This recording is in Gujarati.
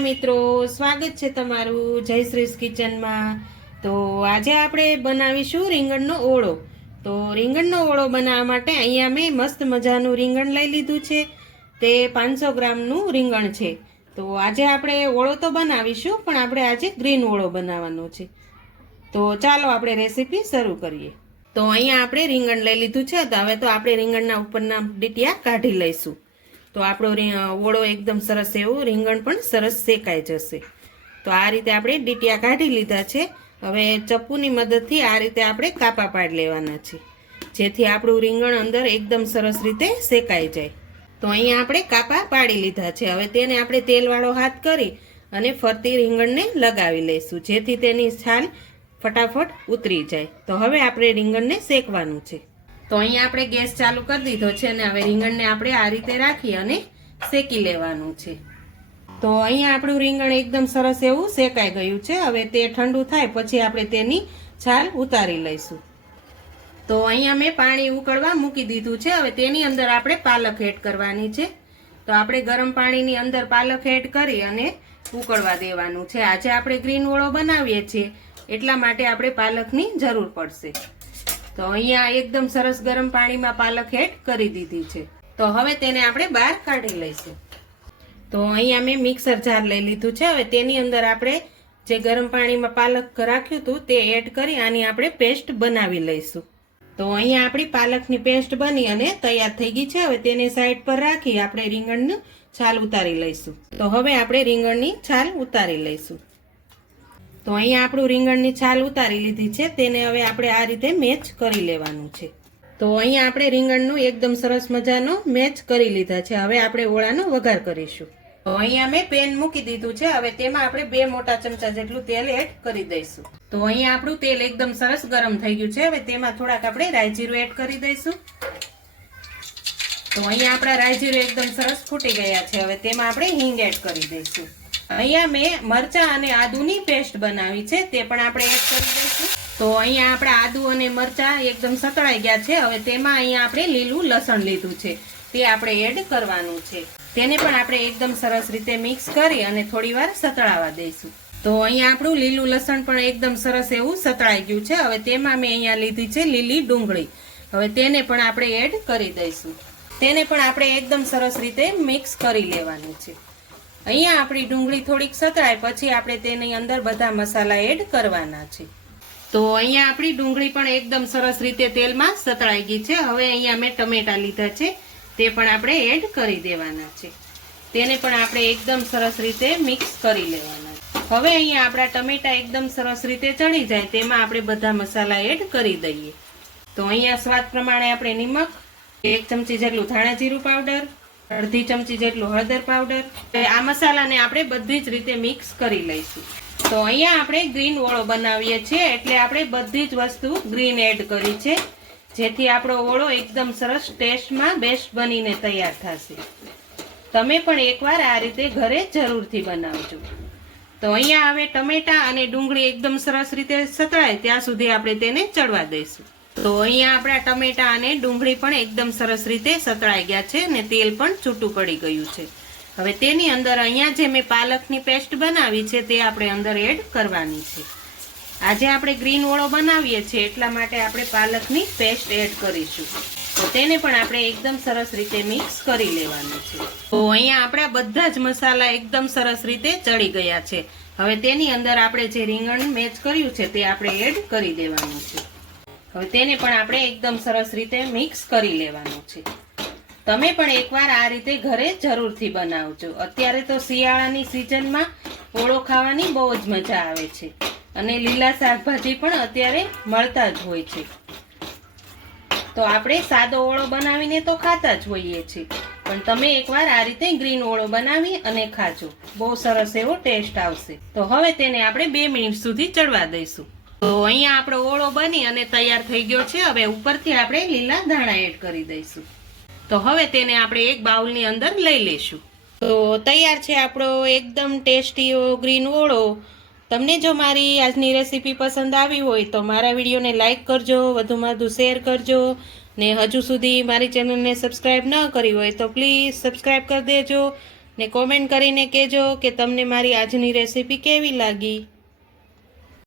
હાય મિત્રો, સ્વાગત છે તમારું જય શ્રીસ કિચનમાં। તો આજે આપણે બનાવીશું રીંગણનો ઓળો। તો રીંગણનો ઓળો બનાવવા માટે અહીંયા મેં મસ્ત મજાનું રીંગણ લઈ લીધું છે। તે 500 ગ્રામનું રીંગણ છે। તો આજે આપણે ઓળો તો બનાવીશું, પણ આપણે આજે ગ્રીન ઓળો બનાવવાનો છે। તો ચાલો આપણે રેસીપી શરૂ કરીએ। તો અહીંયા આપણે રીંગણ લઈ લીધું છે। તો હવે તો આપણે રીંગણના ઉપરના ડીટિયા કાઢી લઈશું। તો આપણો ઓળો એકદમ સરસ એવું રીંગણ પણ સરસ શેકાઈ જશે। તો આ રીતે આપણે ડીટિયા કાઢી લીધા છે। હવે ચપ્પુની મદદથી આ રીતે આપણે કાપા પાડી લેવાના છે, જેથી આપણું રીંગણ અંદર એકદમ સરસ રીતે શેકાઈ જાય। તો અહીંયા આપણે કાપા પાડી લીધા છે। હવે તેને આપણે તેલવાળો હાથ કરી અને ફરતી રીંગણને લગાવી લઈશું, જેથી તેની છાલ ફટાફટ ઉતરી જાય। તો હવે આપણે રીંગણને શેકવાનું છે। તો અહીંયા આપણે ગેસ ચાલુ કરી દીધો છે અને હવે રીંગણને આપણે આ રીતે રાખી અને શેકી લેવાનું છે। તો અહીંયા આપણું રીંગણ એકદમ સરસ એવું શેકાઈ ગયું છે। હવે તે ઠંડુ થાય પછી આપણે તેની છાલ ઉતારી લઈશું। તો અહીંયા મેં પાણી ઉકળવા મૂકી દીધું છે। હવે તેની અંદર આપણે પાલક એડ કરવાની છે। તો આપણે ગરમ પાણીની અંદર પાલક એડ કરી અને ઉકળવા દેવાનું છે। આજે આપણે ગ્રીન ઓળો બનાવીએ છીએ એટલા માટે આપણે પાલકની જરૂર પડશે। તો અહીંયા એકદમ સરસ ગરમ પાણીમાં પાલક એડ કરી દીધી છે। તો હવે તેને આપણે બહાર કાઢી લઈશું। તો અહીંયા મેં મિક્સર જાર લઈ લીધું છે। હવે તેની અંદર આપણે જે ગરમ પાણીમાં પાલક રાખ્યું હતું તે એડ કરી આની આપણે પેસ્ટ બનાવી લઈશું। તો અહીંયા આપણી પાલકની પેસ્ટ બની અને તૈયાર થઈ ગઈ છે। હવે તેને સાઈડ પર રાખી આપણે રીંગણની છાલ ઉતારી લઈશું। તો હવે આપણે રીંગણની છાલ ઉતારી લઈશું। તો અહીંયા આપણું રીંગણની છાલ ઉતારી લીધી છે। તેને હવે આપણે આ રીતે મેચ કરી લેવાનું છે। તો અહીંયા આપણે રીંગણનું એકદમ સરસ મજાનો મેચ કરી લીધા છે। હવે આપણે ઓળાનો વઘાર કરીશું। તો અહીંયા મેં પેન મૂકી દીધું છે। હવે તેમાં આપણે 2 મોટા ચમચા જેટલું તેલ એડ કરી દઈશું। તો અહીંયા આપણું તેલ એકદમ સરસ ગરમ થઈ ગયું છે। હવે તેમાં થોડાક આપણે રાઈ જીરું એડ કરી દઈશું। તો અહીંયા આપણા રાઈ જીરું એકદમ સરસ ફૂટી ગયા છે। હવે તેમાં આપણે હિંગ એડ કરી દઈશું। અહીંયા મેં મરચા અને આદુની પેસ્ટ બનાવી છે, તે પણ આપણે એડ કરી દઈશું। તો અહીંયા આપણા આદુ અને મરચા એકદમ સતળાઈ ગયા છે। હવે તેમાં અહીંયા આપણે લીલું લસણ લીધું છે, તે આપણે એડ કરવાનું છે। તેને પણ આપણે એકદમ સરસ રીતે મિક્સ કરી અને થોડીવાર સતળાવા દઈશું। તો અહીંયા આપણું લીલું લસણ પણ એકદમ સરસ એવું સતળાઈ ગયું છે। હવે તેમાં મેં અહીંયા લીધી છે લીલી ડુંગળી। હવે તેને પણ આપણે એડ કરી દઈશું। તેને પણ આપણે એકદમ સરસ રીતે મિક્સ કરી લેવાનું છે। અહીંયા આપણી ડુંગળી થોડીક સતળાય પછી આપણે તેની અંદર બધા મસાલા એડ કરવાના છે। તો અહીંયા આપણી ડુંગળી પણ એકદમ સરસ રીતે તેલમાં સતળાઈ ગઈ છે। હવે અહીંયા મેં ટમેટા લીધા છે, તે પણ આપણે એડ કરી દેવાના છે। તેને પણ આપણે એકદમ સરસ રીતે મિક્સ કરી લેવાના છે। હવે અહીંયા આપણા ટમેટા એકદમ સરસ રીતે ચડી જાય તેમાં આપણે બધા મસાલા એડ કરી દઈએ। તો અહીંયા સ્વાદ પ્રમાણે આપણે નિમક, 1 ચમચી જેટલું ધાણા જીરું પાવડર, અડધી ચમચી જેટલું હળદર પાવડર, આ મસાલાને આપણે બધી જ રીતે મિક્સ કરી લઈશું। તો અહીંયા આપણે ગ્રીન ઓળો બનાવીએ છીએ એટલે આપણે બધી જ વસ્તુ ગ્રીન એડ કરી છે, જેથી આપણો ઓળો એકદમ સરસ ટેસ્ટમાં બેસ્ટ બનીને તૈયાર થશે। તમે પણ એકવાર આ રીતે ઘરે જરૂરથી બનાવજો। તો અહીંયા હવે ટમેટા અને ડુંગળી એકદમ સરસ રીતે સતળાય ત્યાં સુધી આપણે તેને ચડવા દઈશું। તો અહીંયા આપણા ટમેટા અને ડુંગળી પણ એકદમ સરસ રીતે સતળાઈ ગયા છે અને તેલ પણ છૂટું પડી ગયું છે। હવે તેની અંદર અહીંયા જે મેં પાલકની પેસ્ટ બનાવી છે તે આપણે અંદર એડ કરવાની છે। આજે આપણે ગ્રીન ઓળો બનાવીએ છીએ એટલા માટે આપણે પાલકની પેસ્ટ એડ કરીશું। તો તેને પણ આપણે એકદમ સરસ રીતે મિક્સ કરી લેવાનું છે। તો અહીંયા આપણા બધા જ મસાલા એકદમ સરસ રીતે ચડી ગયા છે। હવે તેની અંદર આપણે જે રીંગણ મેચ કર્યું છે તે આપણે એડ કરી દેવાનું છે। હવે તેને પણ આપણે એકદમ સરસ રીતે મિક્સ કરી લેવાનું છે। તમે પણ એકવાર આ રીતે ઘરે જરૂરથી બનાવજો। અત્યારે તો શિયાળાની સિઝનમાં ઓળો ખાવાની બહુ જ મજા આવે છે અને લીલા શાકભાજી પણ અત્યારે મળતા જ હોય છે। તો આપણે સાદો ઓળો બનાવીને તો ખાતા જ હોઈએ છીએ, પણ તમે એકવાર આ રીતે ગ્રીન ઓળો બનાવી અને ખાજો, બહુ સરસ એવો ટેસ્ટ આવશે। તો હવે તેને આપણે 2 મિનિટ સુધી ચડવા દઈશું। તો અહીંયા આપણો ઓળો બની અને તૈયાર થઈ ગયો છે। હવે ઉપરથી આપણે લીલા ધાણા એડ કરી દઈશું। તો હવે તેને આપણે એક બાઉલની અંદર લઈ લઈશું। તો તૈયાર છે આપણો એકદમ ટેસ્ટી એવો ગ્રીન ઓળો। તમને જો મારી આજની રેસીપી પસંદ આવી હોય તો મારા વિડીયોને લાઈક કરજો, વધુમાં વધુ શેર કરજો, ને હજુ સુધી મારી ચેનલને સબસ્ક્રાઈબ ન કરી હોય તો પ્લીઝ સબસ્ક્રાઈબ કરી દેજો ને કોમેન્ટ કરીને કહેજો કે તમને મારી આજની રેસીપી કેવી લાગી.